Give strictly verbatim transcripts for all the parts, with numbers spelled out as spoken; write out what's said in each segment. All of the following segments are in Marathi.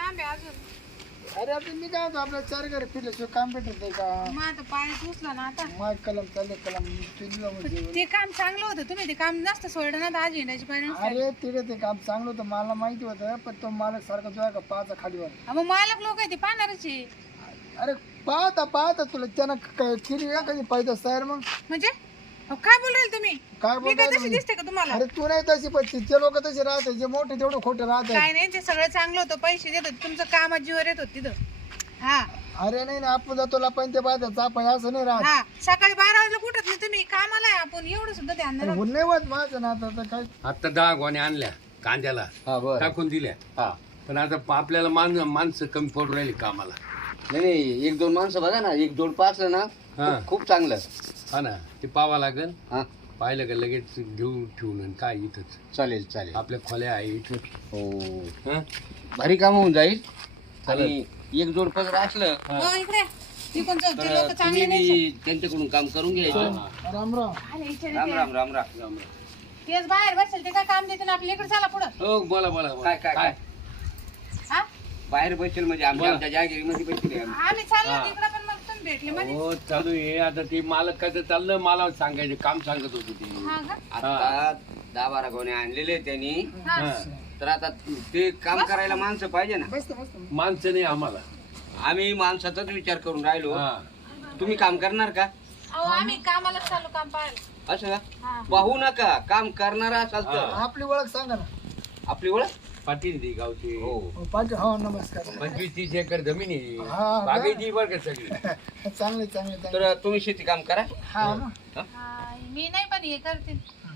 लांब आहे अजून. अरे आता मी काय होतो आपल्या चार घर फिरल्याशिवाय काम भेटत नाही का? मग आता पाय उचला ना आता. माय कलम चालले कलम तुझला म्हणजे ते काम चांगलं होतं, तुम्ही ते काम जास्त सोडलं ना तर आज हिंडायची पाय नसते. अरे तिकडे ते काम चांगलं होतं मला माहिती होतं पण तो मालक सारखा तुझ्या का पाहता खालीवर. हा, मग मालक लोक आहे ते पाहणारच आहे. अरे पाहता पाहता तुला त्यानं क- केली का कधी पाहिजे सर मग म्हणजे अहो, काय बोल राहिले तुम्ही? काय मी काय तशी बोलतो दिसते का तुम्हाला? अरे तू नाही तशी पण तिथे लोक तसे राहते जे मोठे तेवढं खोटं राहते. काय नाही, ते सगळं चांगलं होतं, पैसे देत होते, तुमचं काम जीवर येत होत तिथं. हा अरे नाही ना आपण जातो पण ते पाहता आपण असं नाही राहत. हा, सकाळी बारा वाजता कुठत नाही तुम्ही कामाला आहे, आपण एवढं सुद्धा ध्यान नाही अरे राहत. हो नाही होत माझं ना आता काय. आता दहा गोण्या आणल्या कांद्याला हा बरं टाकून दिल्या हा पण आता आपल्याला मान माणसं कमी पडून राहिली कामाला. नाही नाही एक दोन माणसं बघा ना एक जोड पासलं ना हा. खूप- खूप चांगलं हा ना ते पावा लागल हा पाहिलं का लगेच घेऊन ठेवून आणि काय इथंच चालेल चालेल आपल्या खोल्या आहे इथं. हो हं? भारी काम होऊन जाईल चालेल. आणि एक जोड पत्र असलं हो, इकडे ती कोण जाऊ, ते तर लोक तुम्ही चांगले नाही. बी त्यांच्याकडून काम करून घ्यायचं राम राम. आले, इथे राम ते- राम राम राम राम तेच बाहेर बसेल, ते काय काम देते ना आपल्या इकडे, चला पुढं. हो बोला बोला बोला. काय काय काय हा, बाहेर बसेल म्हणजे आमच्या बोला. आमच्या जागिरीमध्ये बसले आम्ही. आम्ही चाललो हा. तिकडे, पण मग तुम्ही भेटले मध्ये. हो चालू आहे आता ते मालक काय तर चाललं मला सांगायचं काम सांगत होते ते. हा का? आता दहा बारा गोणे आणलेले आहेत त्यांनी हा. हं. तर आता ते काम करायला माणसं पाहिजे ना मस्त मस्त. माणसं नाही आम्हाला. आम्ही माणसाचाच विचार करून राहिलो हा. तुम्ही काम करणार का अहो, आम्ही कामाला चाललो, काम पाहायला. असं का हा. पाहू नका काम करणारा असाल तर हा. आपली ओळख सांगा ना. आपली ओळख पाटील ती गावची हो हो, पाटील हो नमस्कार. पंचवीस तीस एकर जमीन आहे हा, का? बागायती बरं का सगळी. चांगले चांगले चांगले. तर तुम्ही शेती काम करा हा मग. हा, मी नाही, पण हे करते.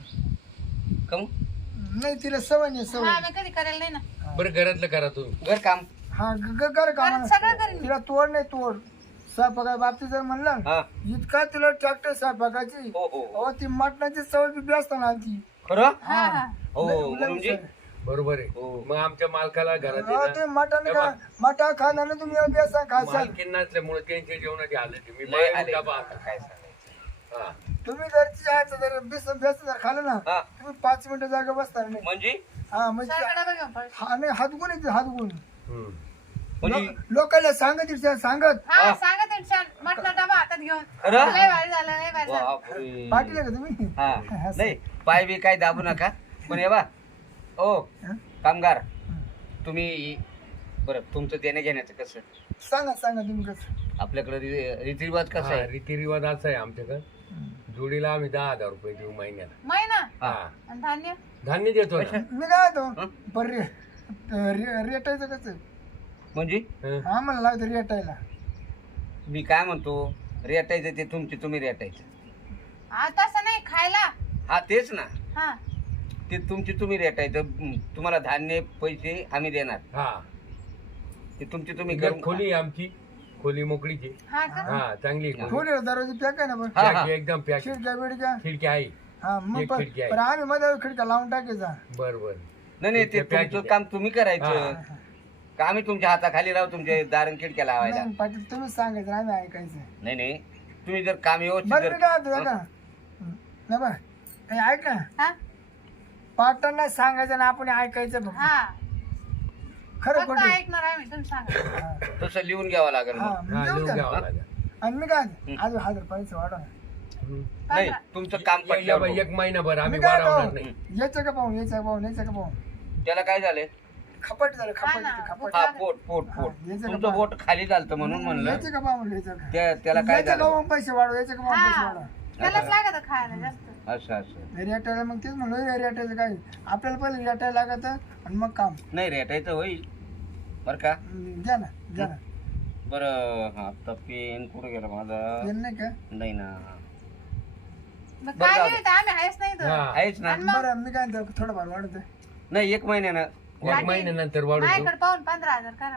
का मग? नाही तिला सवय नाही हा, सवय. मी कधी करायला नाही ना. बरं घरातलं करा तुम्ही. घर काम हा ग- ग- कर का कारण सगळं करेन मी. तिला तोड नाही तोड स्वयंपाका बाबतीत जर म्हणलं हा इतका तिला ट्रॅक्टर स्वयंपाकाची हो हो अहो ती मटणाची चव बी बेस्ट ना ती. खरं हा, हा. हो लय- लय म्हणून जे हुशार. बरोबर आहे हो. मग आमच्या मालकाला घरात अहो, आहे ते ना, मटण हे खा बघ, मटा खाणार ना तुम्ही बेसन खासाल. मालकीण नसल्यामुळे त्यांच्या जेवणाची हालत आहे. मी लय बाहेर आले. डबा आता काय सांगायचं हा. तुम्ही जर चहाचं जर बेसन बेसन जर खाल्लं ना हा तुम्ही पाच मिनिटं जागा बसणार नाही. म्हणजे हा म्हणजे सगळं डबा घेऊन पळ. हा नाही हातगुण येते हातगुण. हम्म. म्हणजे लोक- लोकांना सांगत इथे सांगत हा, सांगा ते छान मटणा डबा हातात घेऊन. खरं? लय भारी झालं, लय भारी झालं. बापरे. पाटील आहे का तुम्ही? हा नाही पाय बी काय दाबू नका पण हे बा ओ हं? कामगार तुम्ही बरं तुमचं देणं घेण्याचं कसं सांगा सांगा तुम्ही कसं. आपल्याकडे रि- रीतिरिवाज कसा हा, आहे रीतिरिवाज असा आहे आमच्याकडे जोडीला आम्ही दहा हजार रुपये देऊ महिन्याला. महिना हा आणि धान्य. धान्य देतो ना. मी काय होतो हं? पण रे रे- रेटायचं कसं म्हणजे हं. आम्हाला लागतं रेटायला. मी काय म्हणतो रेटायचं ते तुमचे तुम्ही रेटायचं आ, तसं नाही, खायला. हा तेच ना हा, ते तुमचे तुम्ही रेटायचं हं, तुम्हाला धान्य पैसे आम्ही देणार हा ते तुमचे तुम्ही इकडे करून खोली आहे आमची खोली मोकळीची. हा का? हा चांगली आहे खोली. थोडी दरवाजे पॅक आहे ना पण हा, हा. पॅक एकदम पॅक खिडक्या बिडक्या खिडकी आहे. हा मग एक पण खिडकी आहे. पण आम्ही मध्ये खिडक्या लावून टाकायचा. बर बर नाही नाही ते ते पॅक तुमचं आहे. काम तुम्ही करायचं हा. का आम्ही तुमच्या हाताखाली राहू तुमच्या दारण खिडक्या लावायला नाही पाटील तुम्ही सांगायचं आम्ही ऐकायचं. नाही नाही तुम्ही जर काम व्यवस्थित बरं जर मी काय होतं का नाही बा हे ऐक ना हा, पाटणला सांगायचं ना आपण ऐकायचं फक्त. हा. खरं फक्त खोटं. ऐकणार आहे मी, तुम्ही सांगा. हा. तसं लिहून घ्यावं लागेल हा, मग. मग हा देऊ लिहून द्या. घ्यावं लागेल. आणि मी काय अजून हजार पैसे वाढव. हम्म. नाही पंधरा. तुमचं काम या- या पटल्यावर बाई, बघू. एक महिनाभर मी आम्ही काय वाढवणार होतो नाही. याचं का पाहून याचं का पाहून याचं का पाहून त्याला काय झालंय खपट झालं हा खपट ना. खपट. हा पोट पोट हा, पोट याचं का तुमचं पहा. बोट खाली झालं म्हणून म्हणलं याचं का पाहून याचं का त्या त्याला काय याचं का झालं पाहून पैसे वाढव याचं का पाहून पैसे हा, वाढव. त्यालाच लागत खायला जास्त. असं असं रेटायला मग तेच म्हणलं रेटायचं काय आपल्याला पहिले रेटायला लागत आणि मग काम. नाही रेटायचं होईल बरं का हम्म, द्या ना द्या ना बरं हा आता पेन कुठं गेला माझा पेन नाही का नाही ना मग बरं, काय जाऊ नाही, आम्ही आहेच नाही तर. हा. आहेच ना आणि मग बरं मी काय म्हणतो, थोडंफार वाढत नाही एक महिन्यानं एक महिन्यानंतर वाढवतो. माझ्याकडे पाहून पंधरा हजार करा.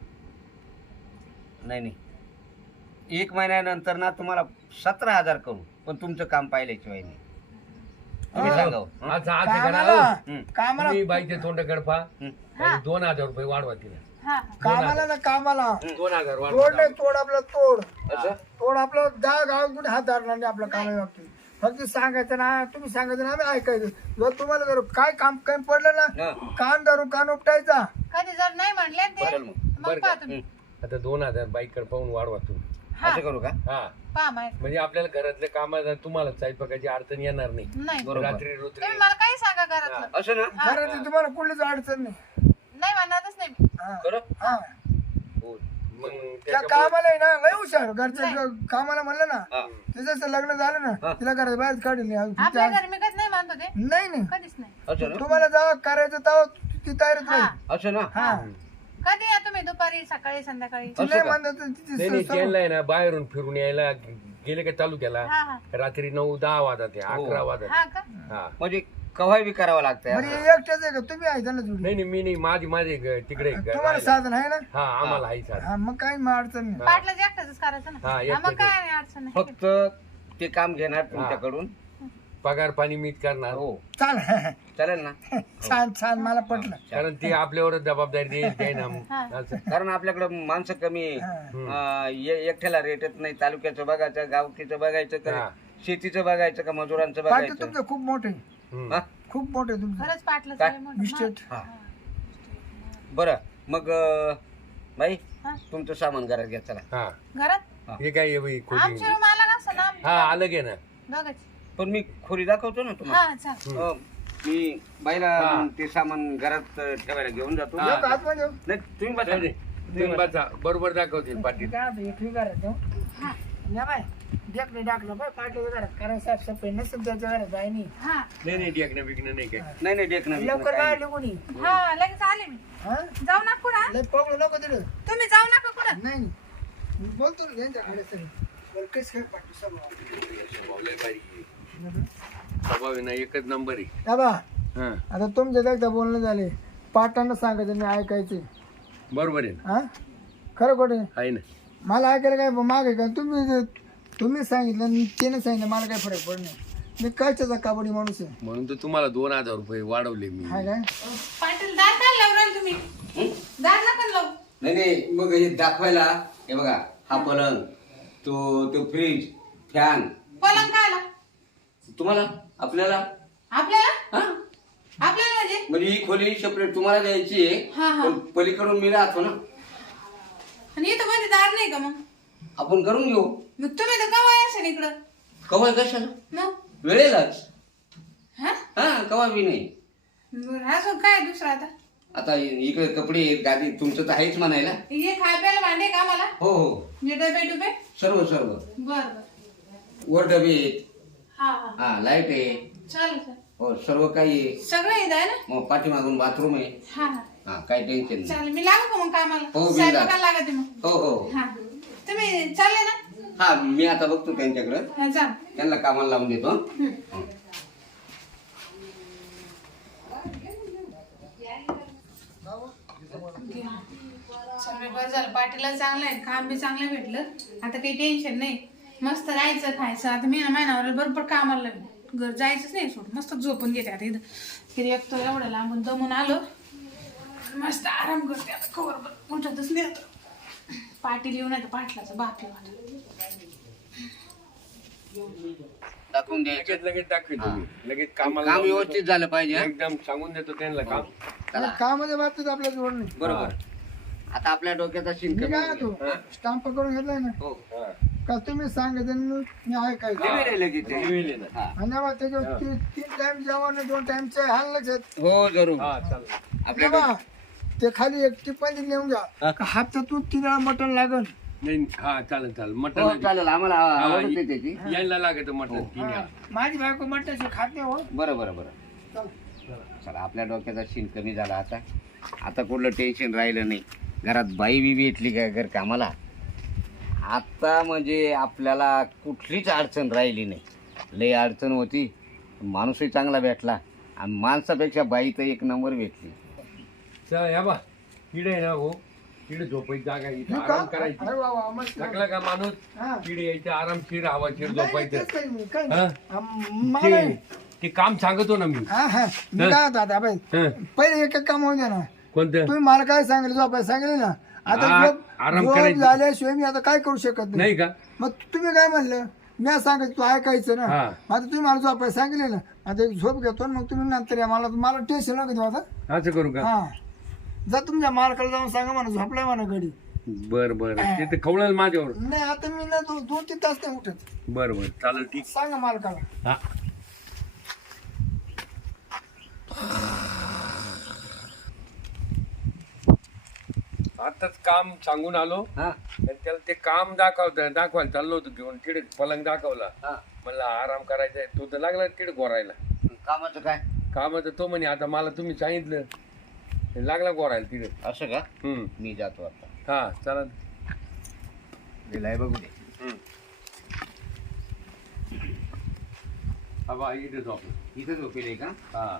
नाही नाही एक महिन्यानंतर ना तुम्हाला सतरा हजार करू पण तुमचं काम पाहिल्याशिवाय नाही तुम्ही सांगा हो. हं? आज आज करा कामाला हं. कामाला तुम्ही बाईचे तोंड पा हं. आणि दोन हजार रुपये वाढवा तिला. हा, हा. कामाला ना कामाला दोन हजार तोड वाढवा. नाही तोड आपलं तोड असं तोड आपलं दहा गाव कुठे हात धरणार नाही आपलं काम बाबतीत. फक्त सांगायचं ना तुम्ही सांगायचं ना आम्ही ऐकायचं जर तुम्हाला जर काय काम कमी पडलं ना हा. कान धरून कान उपटायचा कधी जर नाही म्हणले ना बरं ते मग. मग बरं पहा का? तुम्ही आता दोन हजार बाईक कडे पाहून वाढवा तुम्ही हा असं करू का हा पहा माहिती म्हणजे आपल्याला घरातल्या कामाला तुम्हाला स्वयंपाकाची अडचण येणार नाही नाही बरोबर. रात्री रोत्री तुम्ही मला काही सांगा घरातलं असं ना घरात तुम्हाला कुठलीच अडचण नाही नाही म्हणणारच नाही मी हा. खरं हा. हो. मग त्या त्याच्यामुळे- कामाला आहे ना लय हुशार घरच्या कामाला म्हणलं ना हा. तिचं लग्न झालं ना तिला घरात बाहेर काढून नाही आपल्या घरी मी कधी नाही मानतो ते नाही नाही कधीच नाही असं ना तुम्हाला जेव्हा करायचं तेव्हा ती तयारीत हा राहील असं ना हा कधी या तुम्ही दुपारी सकाळी संध्याकाळी ती असं नाही का? म्हणत तर नाही तिची नाही सवय. ट्रेनला आहे ना बाहेरून फिरून यायला गेले का तालुक्याला हा हा रात्री नऊ दहा वाजता ते हो. अकरा वाजता हा का हा म्हणजे कव्हाही बी करावं लागतंय बरं असं. हे एकट्याच आहे का तुम्ही आहे ना जोडी नाही नाही मी नाही माझी माझे ग- तिकडे ग- तुम्हाला राहिलं. साधन आहे ना हा आम्हाला आहे साधं. हा मग काही मग अडचण नाही पाटला एकटाच करायचं ना हा, हा, एकटंच मग काय नाही अडचण नाही फक्त ते काम घेणार तुमच्याकडून पगार पाणी मीच करणार हो चाल चालेल ना छान छान मला पटलं कारण ती आपल्यावरच जबाबदारी देईल काही ना हा. असं. कारण आपल्याकडे माणसं कमी आहे. हा. अं, ए- एकट्याला रेट येत नाही तालुक्याचं बघायचं गावकीचं बघायचं हा. का शेतीचं बघायचं का मजुरांचं पाटील बघायचं तुमचं खूप मोठे हम्म. हा? खूप मोठे तुमचं खरंच पाटलं काय? सगळे मोठं. मिस्टेट हा. बरं मग अं, बाई हा. तुमचं सामान घरात घ्या चला हा घरात हे काय हे बाई खोटी आमची रूम आला ना सना हा अलग आहे ना दोघांची पण मी खोली दाखवतो ना तुम्हाला हा चाल अं, मी बाईला हा. ते सामान घरात अं, ठेवायला घेऊन जातो हा. आतमध्ये येऊ. नाही तुम्ही बसा नाही, नाही. तुम्ही बसा. बरोबर दाखवतील पाटील काय होतं, एकली घरात जाऊ. या बाय देखणे टाकलं बाय पाटील घरात कारण साफसफाई नसेल त्याच्या घरात जाय नाही हा नाही नाही टेकणं बिकणं नाही काय नाही नाही देख ना लवकर बाहेर कोणी हा लगेच आले मी हा जाऊ नका कुठं लय पळू नको तिकडे तुम्ही जाऊ नका कुठं नाही नाही. मी बोलतो ना त्यांच्याकडे सर बरं कसं काय पाटील सगळं स्वभाव आहे ना एकच नंबर आहे दाबा हा आता तुमच्या एकदा बोलणं झाले पाटांना सांगायचं मी ऐकायचे बरोबर आहे ना हा खरं खोटे आहे ना मला ऐकायला काय मागे काय तुम्ही तुम्ही सांगितलं आणि त्याने सांगितलं मला काय फरक पडत नाही मी कशाचा काबडी माणूस आहे म्हणून तर तुम्हाला दोन हजार रुपये वाढवले मी हाय काय पाटील दार काय लावराल तुम्ही दार नका लावू नाही नाही मग हे दाखवायला हे बघा हा पलंग तो तो फ्रीज फॅन पलंग काय आला तुम्हाला आपल्याला आपल्याला हा आपल्याला म्हणजे म्हणजे ही खोली सेपरेट तुम्हाला द्यायची आहे हा हा पण पलीकडून मी राहतो ना आणि इथं मध्ये दार नाही का मग आपण करून घेऊ मग तुम्ही तर कवा असेल इकडं कवाय कशाला मग वेळेलाच हा हा कवाय बी नाही बरं, अजून काय दुसरं आता आता इकडे कपडे आहेत, गादी तुमचं तर आहेच म्हणायला हे खाय प्यायला भांडे का मला हो हो हे डबे डुबे सर्व सर्व बर बर वर डबे आहेत हा हा हा लाईट आहे चालेल सर हो सर्व काही आहे सगळं इथं आहे ना मग पाठीमागून बाथरूम आहे हा हा हा काही टेन्शन नाही चालेल मी लागू का मग कामाला हो, बिनधास्त. स्वयंपाकाला लागते मग हो हो हा तुम्ही चालले ना हा मी आता बघतो त्यांच्याकडं हा चाल त्यांना कामाला लावून देतो हं. सगळे बरं झालं पाटीला चांगलं आहे काम बी चांगलं भेटलं आता काही टेन्शन नाही मस्त राहायचं खायचं आता मी ना महिनावर बरोबर कामाला लागले घर जायचंच नाही सोड मस्त झोपून घेते आता इथं किती एक तर एवढं लांबून जमून आलो मस्त आराम करते आता कवर बरं उठतच नाही आता पाटील येऊन आता पाटलाचं बाप येऊ आता दाखवून द्यायचं लगेच लगेच दाखवेल तुम्ही लगेच कामाला काम लावून व्यवस्थित झालं पाहिजे देतो. हं? एकदम सांगून देतो त्यांना काम चला. कामाच्या बाबतीत आपल्या जोड नाही बरोबर आता आपल्या डोक्याचा शिन मी कमी काय होईल. होतो स्टाम्प करून घेतलाय ना हो हा. का तुम्ही सांगायचं आणि मी मी ऐकायचं दिलेलं आहे लगेच ते. दिलेलं आहे ना. हा. आणि जेव्हा त्याच्यावर तीन तीन टाइम जेवण दोन टाइमचे हाल लक्षात हो जरूर हा चालेल आपल्या तेव्हा ते खाली एक टिप्पणी लिहून घ्या का हप्त्यातून तीन वेळा मटण लागल नाही हा चालेल चालेल हो मटन चालेल आम्हाला आवडते त्याची यायला लागत मटन तीन वेळा. माझी बायको मटणाची खात नाही हो बरं बरं बरं चल. चला आपल्या डोक्याचा शिन कमी झाला आता आता कुठलं टेन्शन राहिलं नाही घरात बाई बी भेटली काय घर कामाला आता म्हणजे आपल्याला कुठलीच अडचण राहिली नाही लई अडचण होती माणूसही चांगला भेटला आणि माणसापेक्षा बाई तर एक नंबर भेटली चला या बा किडे आहे ना हो किडे झोपायची जागा इथं हो का? आराम करायची अरे वा वा, मस्त. थकला का माणूस हा. किडे यायचे आरामशीर हवाशीर नाही, झोपायचं तेच काही नाही, काही हा? नाही. आम- मला ते ते काम सांगतो ना मी हा हा मी काय होता आता बाई हं. पहिले एक एक काम होऊन द्या ना कोणतं तुम्ही मला काय सांगितलं झोपाय सांगितलं ना आता हा, झोप- आराम झोप करायची. झाल्याशिवाय मी आता काय करू शकत नाही नाही का मग तुम्ही काय म्हणलं मी सांगायचं तू ऐकायचं ना. हा. आता तुम्ही मला झोपाय सांगितले ना, आता एक झोप घेतो आणि मग तुम्ही नंतर या. मला मला टेन्शन नको देऊ आता. असं करू का? हा जा तुमच्या मालकाला जाऊन सांगा म्हणा झोपलाय म्हणा घडी. बर बर ते तर खवळल माझ्यावर. नाही आता मी ना दो- दोन तीन तास नाही उठत. बर बर चालेल ठीक. सांगा मालकाला. हा आताच काम सांगून आलो. हा आणि त्याला ते काम दाखवत दाखवायला चाललो होतो घेऊन तिकडे पलंग दाखवला. हा म्हणला आराम करायचा आहे. तो तर लागला तिकडे गोरायला. कामाचं काय कामाचं तो म्हणे आता मला तुम्ही सांगितलं ते लागला गोरायला तिकडे. असं का? हम्म मी जातो आता. हा चला. दिलाय बघू दे. हम्म बाबा इथे झोप. इथं झोपेल का? हा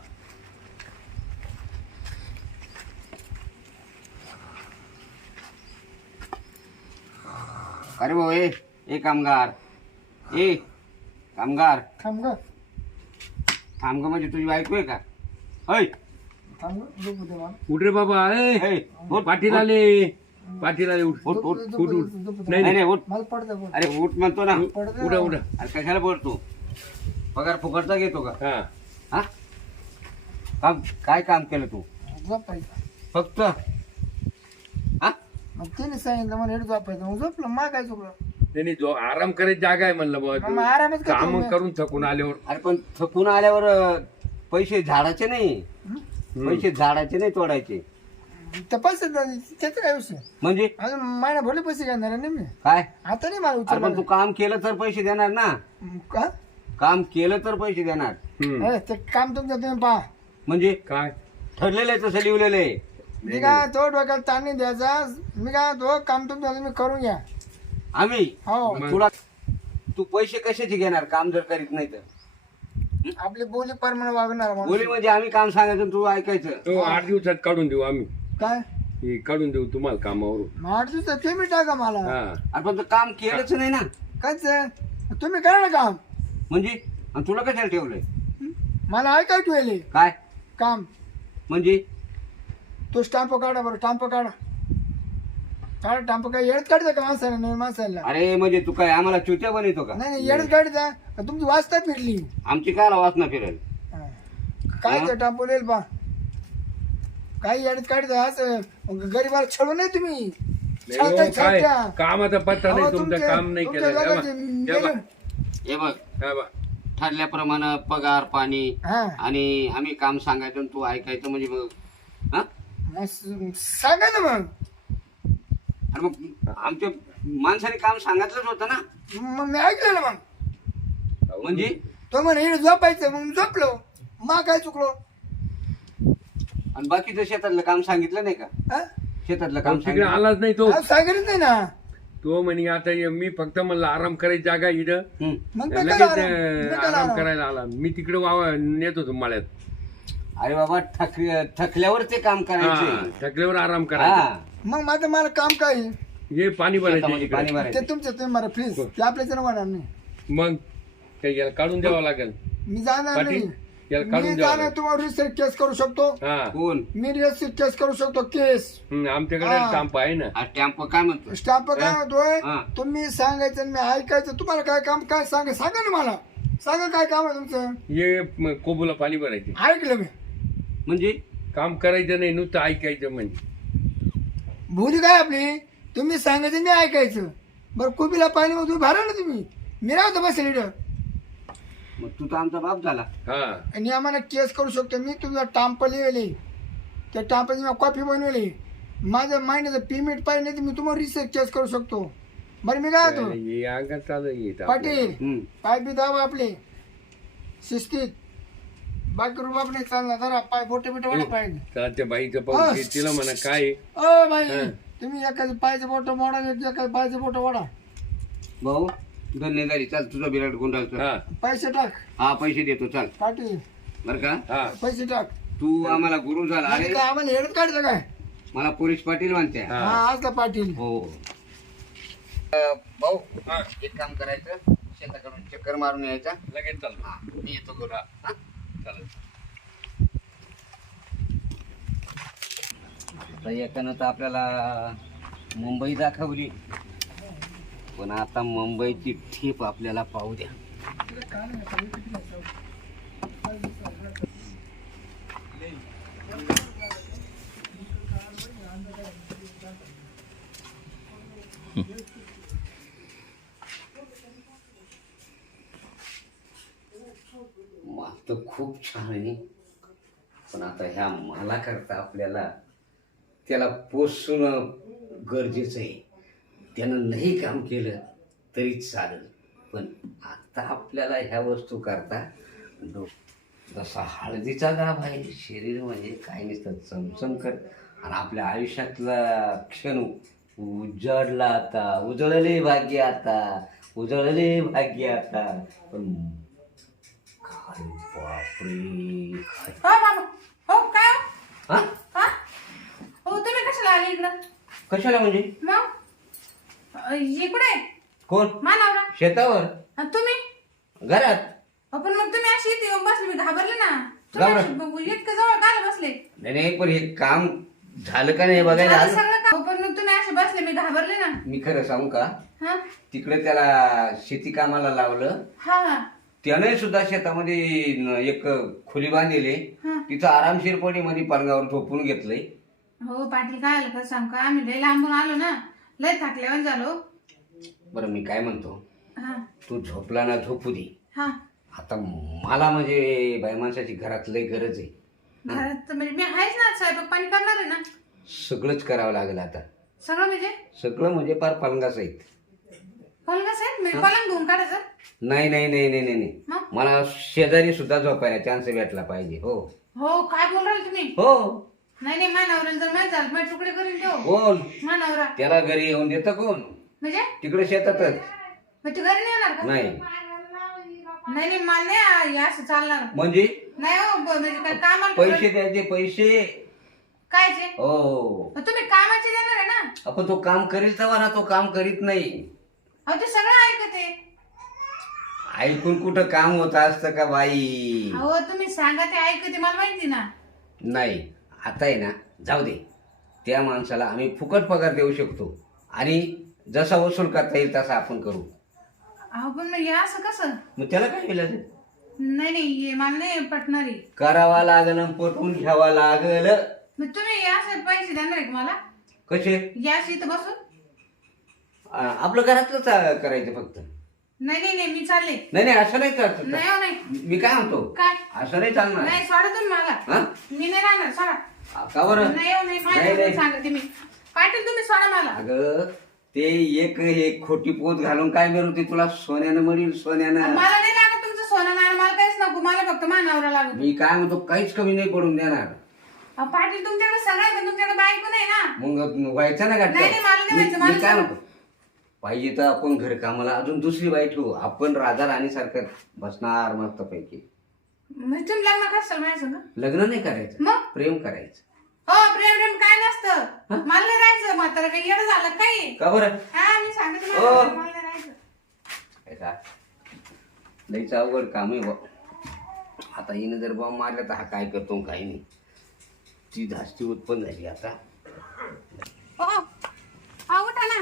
अरे भाऊ ए ए कामगार ए कामगार थांब ग थांब ग म्हणजे तुझी बायको आहे का? ऐ थांब ग झोपू दे मला. उठ रे बाबा. ए ऐ, उठ, पाटील उठ. आले. पाटील आले. उठ उठ उठ झोपू उठ दे, उठ. झोपू दे. नाही नाही नाही नाही उठ. मला पडतं बोल. अरे उठ म्हणतो ना. पडतं उठा उठा. अरे कशाला बोलतो? पगार फुकटचा घेतो का? हा हा काम काय काम केलं तू? झोपायचं. फक्त हा मग तिने सांगितलं मला हेड झोपायचं. मग झोपलं. मग काय चुकलं? त्यांनी जो आराम करायची जागा आहे म्हणलं मग बाबा. आरामच करतो काम मी. करून थकून आल्यावर. अरे पण थकून आल्यावर अं, पैसे झाडाचे नाही. हम्म. पैसे झाडाचे नाही तोडायचे. तर पैसे त्याचं काय विषय? म्हणजे अजून महिना भरले पैसे घेणार आहे ना मी. काय? आता नाही मला अरे पण तू उचल. काम केलं तर पैसे देणार ना. का काम केलं तर पैसे देणार. हम्म. अरे ते काम तुमचं तुम्ही पहा. म्हणजे काय ठरलेलं आहे तसं लिहिलेलं आहे. मी काय तो डोक्याला ताण नाही द्यायचा. मी काय तो काम तुमचं तुम्ही करून घ्या. आम्ही हो मग तुला तू पैसे कशाचे घेणार काम जर करीत नाही तर? आपली बोली परमाने वागणार माणूस. बोली म्हणजे आम्ही काम सांगायचं आणि तू ऐकायचं. तो आठ दिवसात काढून देऊ आम्ही. काय हे काढून देऊ तुम्हाला कामावरून. मग आठ दिवसात पेमेंट टाका मला. हा अरे पण तू काम केलंच नाही ना. काच तुम्ही करा ना काम. म्हणजे आणि तुला कशाला ठेवलंय? मला ऐकाय ठेवले काय काम. म्हणजे? तो स्टाम्प काढा बरं. स्टाम्प काढा. काढा स्टाम्प. काय येडत काढता का माणसाला? नाही माणसाला. अरे म्हणजे तू काय आम्हाला चुत्या बनवतो का? नाही नाही येडत काढता. तुमची वाचता फिरली. आमची काय वासना फिरेल? हा. काय ते टांपू येईल पा. काही येडत काढता असं गरीबाला छळू नाही तुम्ही. नाही छळता हो, काय छळता. कामाचा पत्ता अहो, नाही. तुमचं तुमचे- काम नाही तुमच्या केलं. हे बघ, दोघांचे हे बघ, मेले. हे बघ हे बघ. ठरल्याप्रमाणे पगार पाणी हा आणि आम्ही काम सांगायचं आणि तू ऐकायचं म्हणजे मग हा? मग स- सांगा ना मग. अरे मग आमच्या माणसाने काम सांगितलंच होतं ना. मग मी ऐकलं ना मग. म्हणजे तो म्हणे इकडे झोपायचं. मग झोपलो. मग काय चुकलो? आणि बाकीचं शेतातलं काम सांगितलं नाही का? हा? शेतातलं तो काम तिकडे सांगितलं. आलाच नाही तो. अहो, सांगितलं नाही ना. तो म्हणे आता ये- मी फक्त म्हणलं आराम करायची जागा इथं. हम्म. मग मी लगेच काय आराम? अं, मी काय आराम आराम? करायला आला. मी तिकडे वाव नेत होतो माळ्यात. अरे बाबा थक थकल्यावर ते काम हा करायचे. थकल्यावर आराम करायचा. हा मग माझं मला काम काय आहे? ये पाणी भरायचं शेतामध्ये पाणी इकडे. ते भरायचं. तुमचं तुम्ही मला प्लीज. ते आपल्याच्यानं होणार नाही. मग काही याला काढून द्यावं लागेल. मी जाणार पाटील नाही. याला काढून मी द्यावं जाणार. लागेल. तुम्हाला रिसेट केस करू शकतो. हा कोण? मी रिसेट केस करू शकतो. केस हम्म, आमच्याकडे हा. स्टाम्प आहे ना. हा टॅम्प काय म्हणतो? स्टाफ काय म्हणतोय? हा. तुम्ही सांगायचं आणि मी ऐकायचं. तुम्हाला काय काम काय सांगा सांगा ना मला. सांगा काय काम आहे तुमचं. ये म, कोबूला पाणी भरायचे. ऐकलं मी. म्हणजे काम करायचं नाही नुसतं ऐकायचं म्हणजे. भूली काय आपली. तुम्ही सांगायचं आणि मी ऐकायचं. बरं कोबीला पाणी मग तुम्ही भरा ना तुम्ही. मी राहतो बस लिडर. मग तू तर आमचा बाप झाला. हा आणि आम्हाला केस करू शकतो. मी तुमचा टांप लिहिली. त्या टांपाची मी कॉपी बनवली. माझं महिन्याचं पेमेंट पाहिजे नाही तर मी तुम्हाला रिसेट केस करू शकतो. बरं मी काय होतो हे अंगात चालू येत पाटील. हम्म. पाय बी दाबा आपले शिस्तीत. बाकी रुबाब नाही चालणार. जरा पाय बोटे बिटे वाढा पाहिजे. चला त्या बाईचं हा. पाहून ते तिला म्हणा काय आहे? अ बाई हा. तुम्ही एखादं पायचं बोट मोडा एखादं पायचं बोट वाढा. भाऊ धन्यवाद. चाल तुझा बिराट गुंडाळतो. हा पैसे टाक. हा पैसे देतो चाल पाटील बर का. हा पैसे टाक. तू आम्हाला गुरु झाला. नाही अरे काय आम्हाला हेडत काढतं काय? मला पोलीस पाटील म्हणते. हा. हा असला पाटील. हो अं, भाऊ हा. एक काम करायचं शेताकडून चक्कर मारून यायचा. लगेच चालू. हा मी येतो गुरु. हा चालेल. तर एकानं तर आपल्याला मुंबई दाखवली. पण आता मुंबईची ठेप आपल्याला पाहू द्या. माल तर खूप छान आहे, पण आता ह्या माला करता आपल्याला त्याला पोसणं गरजेचं आहे. त्यानं नाही काम केलं तरी चालेल, पण आता आपल्याला ह्या वस्तू करता डो जसा हळदीचा गाभ आहे, शरीर म्हणजे काय नसतं चमचम कर, आणि आपल्या आयुष्यातला क्षण उजाडला आता, उजळले भाग्य आता, उजळले भाग्य आता. पण काय बापरे काय हो बाबा, हो काय हो? हा हा? हो तुम्ही कशाला आले इकडं? कशाला म्हणजे? मग अ, इकडे कोण? मानावरा शेतावर? आणि तुम्ही घरात? अ, पण मग तुम्ही अशी इथे येऊन बसले, मी घाबरले ना. घाबरले? तुम्ही अशी ब- इतकं जवळ काल बसले? नाही नाही, पण हे काम झालं का नाही बघायला झालं आलो. सगळं का? हो, पण मग तुम्ही असे बसले, मी घाबरले ना. मी खरं सांगू का, हा तिकडे त्याला शेती कामाला लावलं, हा हा त्याने सुद्धा शेतामध्ये न- एक खोली बांधलेली, हा. तिथं आरामशीरपणे मध्ये पलंगावर झोपून घेतलंय. हो पाटील, काय आलं का सांग का, आम्ही लय लांबून आलो ना, लय थकल्यावर झालो. बरं मी काय म्हणतो, हा तू झोपला ना झोपू दे. हा आता मला म्हणजे बाई माणसाची घरात लय गरज आहे. घरात म्हणजे मी आहेच ना, स्वयंपाक पाणी करणार आहे ना. सगळंच करावं लागेल आता, सगळं म्हणजे सगळं म्हणजे फार पलंगाच आहेत. पलंग आहे मी पलंग धुवून काढायचं. नाही नाही नाही नाही नाही नाही. मग? मला शेजारी सुद्धा झोपायला चान्स भेटला पाहिजे. हो हो काय बोल राहिले तुम्ही? हो. नाही नाही मानावरेल जर माहीत झालं माझे तुकडे करून ठेव. कोण? मानावरा त्याला घरी येऊन देतं कोण? म्हणजे तिकडे शेतातच. मग तू घरी नाही येणार का? नाही नाही नाही मला नाही हे असं चालणार. म्हणजे नाही हो ब- म्हणजे काय कामाला पैसे द्यायचे पैसे. कायचे? हो, मग तुम्ही कामाचे देणार आहे ना. आपण तो काम करीत तेव्हा ना, तो काम करीत नाही. अहो ते सगळं ऐकते. ऐकून कुठं काम होत असतं का बाई? अहो तुम्ही सांगा ते ऐकते, मला माहिती ना. नाही, आता आहे ना, जाऊ दे. त्या माणसाला आम्ही फुकट पगार देऊ शकतो, आणि जसा वसूल करता येईल तसा आपण करू. अहो पण मग हे असं कसं? मग त्याला काय केलं? नाही नाही हे मला नाही पटणारी. करावा लागल आणि पटवून घ्यावा लागल. मग तुम्ही हे असं पैसे देणार आहे का मला? कसे? या इथं बसून? आ, आपलं घरातलंच आ, करायचं फक्त. नाही नाही नाही मी चालले. नाही नाही, असं नाही करत. नाही हो नाही. मी काय म्हणतो, काय? असं नाही चालणार. नाही सोडा तुम्ही मला. हा? मी नाही राहणार, सोडा. आ, का बरं? नाही हो नाही, नाही, माझ्या नाही. सांगते मी. पाटील तुम्ही सोडा मला. अगं ते एक एक खोटी पोत घालून काय मिळवते तुला? सोन्यानं मिळेल, सोन्यानं. मला नाही लागत तुमचं सोनं नाणं, मला काहीच नको, मला फक्त मानावरा लागत. मी काय म्हणतो, काहीच कमी नाही पडून देणार. अहो, पाटील तुमच्याकडे सगळं आहे, पण तुमच्याकडे बायको नाही ना. मग व्हायचं ना नाही, नाही, मला नाही व्हायचं, मी मला मी काय सांग. म्हणतो, पाहिजे तर आपण घर कामाला अजून दुसरी बाई ठेवू. आपण राधा राणी सारखं बसणार मस्त पैकी. म्हणजे तुम्ही लग्न कसं माझ्या संग? लग्न नाही करायचं, मग? प्रेम करायचं. हो प्रेम प्रेम काय नसतं. मला नाही राहायचं, म्हातारा काही येडं झालं काही. का बरं? हा मी सांगते ओ. तुम्हाला, मला नाही राहायचं. काय का? लईच अवघड काम आहे बा. आता हिनं जर बॉम्ब मारला तर हा काय करतो काही नाही. ती धास्ती उत्पन्न झाली आता. ओ, अहो, उठा ना.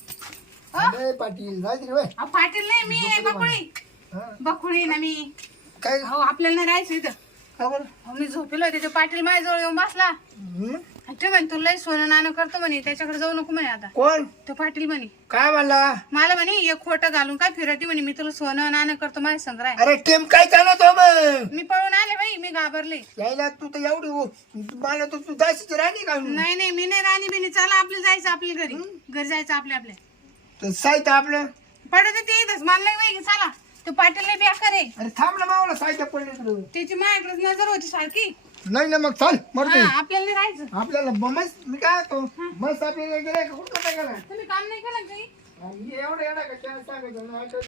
अरे पाटील जायचं रे बाय. अहो, पाटील नाही मी आहे, बकुळी. हा? बकुळी ना मी. काय अहो आपल्याला नाही राहायचं इथं. खबर? अहो, मी झोपेलो होते, ते पाटील माझ्याजवळ येऊन बसला. हं? ते म्हणे तू लय सोनं नाणं करतो म्हणे, त्याच्याकडे जाऊ नको म्हणे आता. कोण? तो पाटील म्हणे काय म्हणला? मला म्हणे एक खोटं घालून काय फिरती म्हणे, मी तुला सोनं नाणं करतो माझ्या संग राह. अरे टेम काय चालत हो मग? मी पळून आले बाई, मी घाबरले. यायला तू तर एवढी हो- मला तर तू दासीच राणी का? नाही नाही मी नाही राणी बिनी, चला आपलं जायचं आपल्या घरी. घरी जायचं आपल्या आपल्या. तर साहित्य आपलं. पडत ते इथंच, मला नाही माहिती, चला. तो पाटील लय बेकार आहे. अरे थांब ना मावला, साहित्य पडले तुला. त्याची माझ्याकडे नजर होती सारखी. नाही ना मग चाल मरते. हा, आपल्याला नाही राहायचं. आपल्याला मस्त मी काय तो मस्त आपल्याला गेलाय का कुठं काय गेला? तुम्ही काम नाही केलं का काही? एवढं येणार का? सांगायचं